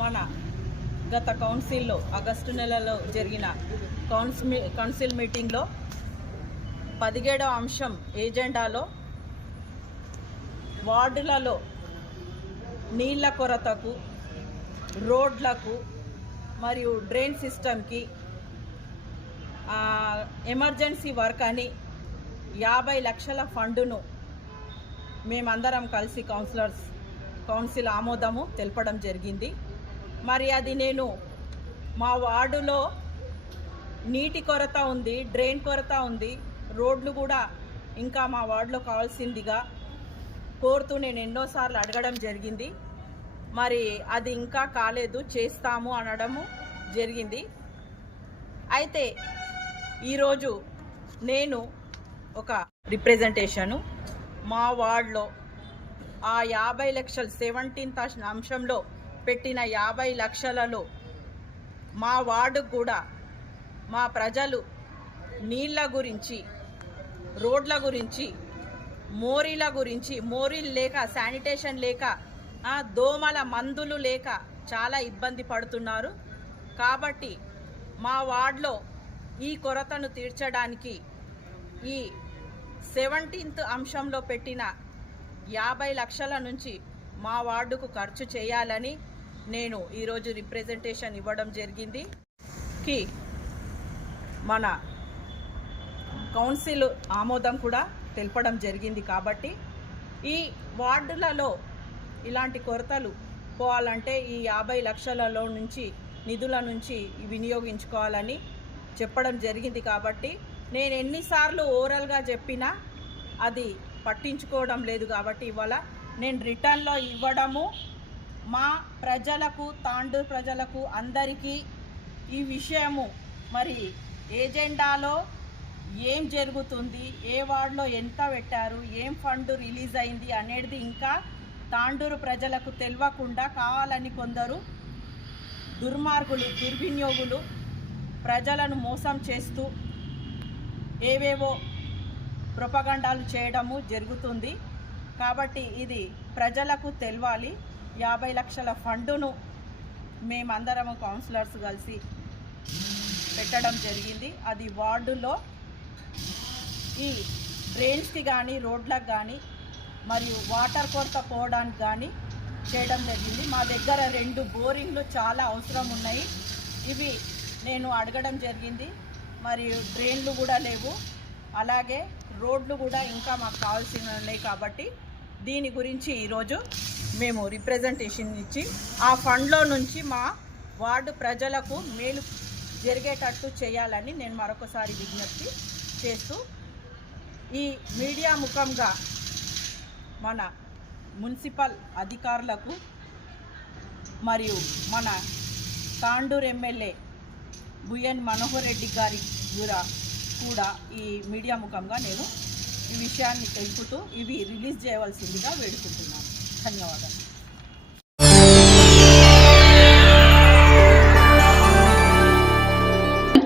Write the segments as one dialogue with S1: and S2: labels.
S1: మన గత కౌన్సిల్లో ఆగస్టు నెలలో జరిగిన కౌన్సిల్ కౌన్సిల్ మీటింగ్లో పదిహేడవ అంశం ఏజెండాలో వార్డులలో నీళ్ళ కొరతకు రోడ్లకు మరియు డ్రైన్ సిస్టమ్కి ఎమర్జెన్సీ వర్క్ అని యాభై లక్షల ఫండును మేమందరం కలిసి కౌన్సిలర్స్ కౌన్సిల్ ఆమోదము తెలపడం జరిగింది. మరి అది నేను. మా వార్డులో నీటి కొరత ఉంది డ్రైన్ కొరత ఉంది. రోడ్లు కూడా ఇంకా మా వార్డులో కావాల్సిందిగా కోరుతూ నేను ఎన్నోసార్లు అడగడం జరిగింది. మరి అది ఇంకా కాలేదు చేస్తాము అనడము జరిగింది. అయితే ఈరోజు నేను ఒక రిప్రజెంటేషను. మా వార్డులో ఆ యాభై లక్షల సెవెంటీన్త్ అంశంలో పెట్టిన యాభై లక్షలలో మా వార్డు కూడా మా ప్రజలు నీళ్ళ గురించి రోడ్ల గురించి మోరీల గురించి మోరీలు లేక శానిటేషన్ లేక దోమల మందులు లేక చాలా ఇబ్బంది పడుతున్నారు. కాబట్టి మా వార్డులో ఈ కొరతను తీర్చడానికి ఈ సెవెంటీన్త్ అంశంలో పెట్టిన యాభై లక్షల నుంచి మా వార్డుకు ఖర్చు చేయాలని నేను ఈరోజు రిప్రజెంటేషన్ ఇవ్వడం జరిగింది. కి మన కౌన్సిల్ ఆమోదం కూడా తెలపడం జరిగింది కాబట్టి ఈ వార్డులలో ఇలాంటి కొరతలు పోవాలంటే ఈ యాభై లక్షలలో నుంచి నిధుల నుంచి వినియోగించుకోవాలని చెప్పడం జరిగింది కాబట్టి నేను ఎన్నిసార్లు ఓరల్గా చెప్పినా అది పట్టించుకోవడం లేదు కాబట్టి ఇవాళ నేను రిటర్న్లో ఇవ్వడము. మా ప్రజలకు తాండూరు ప్రజలకు అందరికీ ఈ విషయము. మరి ఏజెండాలో ఏం జరుగుతుంది? ఏ వార్డులో ఎంత పెట్టారు? ఏం ఫండ్ రిలీజ్ అయింది అనేది ఇంకా తాండూరు ప్రజలకు తెలియకుండా కావాలని కొందరు దుర్మార్గులు దుర్వినియోగులు ప్రజలను మోసం చేస్తూ ఏవేవో ప్రొపగండాలు చేయడము జరుగుతుంది. కాబట్టి ఇది ప్రజలకు తెలవాలి. యాభై లక్షల ఫండును మేమందరము కౌన్సిలర్స్ కలిసి పెట్టడం జరిగింది. అది వార్డులో ఈ డ్రైన్స్కి కానీ రోడ్లకు కానీ మరియు వాటర్ కొరత పోవడానికి కానీ చేయడం జరిగింది. మా దగ్గర రెండు బోరింగ్లు చాలా అవసరం ఉన్నాయి. ఇవి నేను అడగడం జరిగింది. మరియు డ్రైన్లు కూడా లేవు. అలాగే రోడ్లు కూడా ఇంకా మాకు కావాల్సినవి ఉన్నాయి కాబట్టి దీని గురించి ఈరోజు మేము రిప్రజెంటేషన్ ఇచ్చి ఆ ఫండ్లో నుంచి మా వార్డు ప్రజలకు మేలు జరిగేటట్టు చేయాలని నేను మరొకసారి విజ్ఞప్తి చేస్తూ ఈ మీడియా ముఖంగా మన మున్సిపల్ అధికారులకు మరియు మన తాండూరు ఎమ్మెల్యే బుయన్ మనోహర్ రెడ్డి గారి కూడా ఈ మీడియా ముఖంగా నేను ఈ విషయాన్ని తెలుపుతూ ఇవి రిలీజ్ చేయవలసిందిగా వేడుకుంటున్నాను. ధన్యవాదాలు.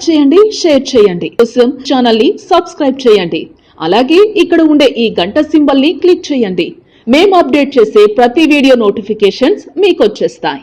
S2: చేయండి షేర్ చేయండి. కోసం ఛానల్ని సబ్స్క్రైబ్ చేయండి. అలాగే ఇక్కడ ఉండే ఈ గంట సింబల్ని క్లిక్ చేయండి. మేము అప్డేట్ చేసే ప్రతి వీడియో నోటిఫికేషన్స్ మీకు వచ్చేస్తాయి.